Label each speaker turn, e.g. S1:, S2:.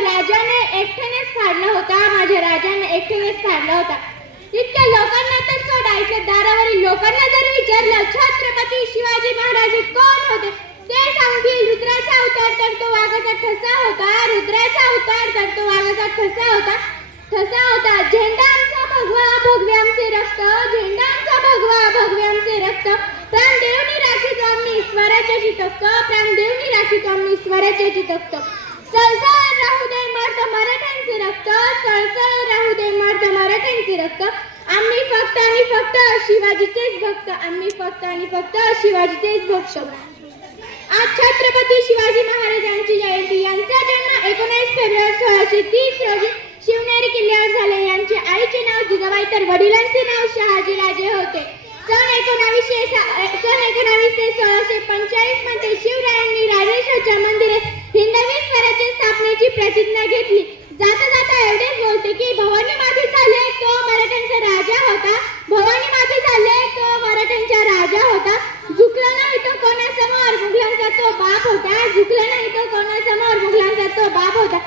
S1: राजाने एकट्यानेच काढला होता. माझ्या राजाने एकट्यानेच काढला होता. इतक्या लोकांना तर सोडायचं दारावरील लोकांना जर विचारलं छत्रपती शिवाजी महाराज कोण होते? ते सांगतील रुद्राचा अवतार तर तो वाघाचा ठसा होता. रुद्राचा अवतार तर तो वाघाचा ठसा होता. ठसा होता. झेंडा आमचा भगवा भगवे आमचे रक्त. झेंडा आमचा भगवा भगवे आमचे रक्त. प्राण देवनी राखीतो आम्ही स्वराज्याची तख्त. प्राण देवनी राखीतो आम्ही स्वराज्याची तख्त. सळसळ मराठ्यांचे रक्त सळसळ राहू दे मर्द मराठ्यांचे रक्त. आम्ही फक्त आणि फक्त शिवाजीचेच भक्त आम्ही फक्त आणि फक्त शिवाजीचेच भक्त. आज छत्रपती शिवाजी महाराजांची जयंती यांचा जन्म एकोणीस फेब्रुवारी सोळाशे तीस रोजी शिवनेरी किल्ल्यावर झाले. यांचे आईचे नाव जिजाबाई तर वडिलांचे नाव शहाजी राजे होते. सन एकोणावीसशे सन एकोणावीसशे सोळाशे पंचेचाळीसमध्ये जाता जाता एवढेच बोलते की भवानी माझे झाले तो मराठ्यांचा राजा होता. भवानी माझे झाले तो मराठ्यांचा राजा होता. झुकला नाही तो कोणासमोर मुघलांचा तो बाप होता. झुकला नाही तो कोणासमोर मुघलांचा तो बाप होता.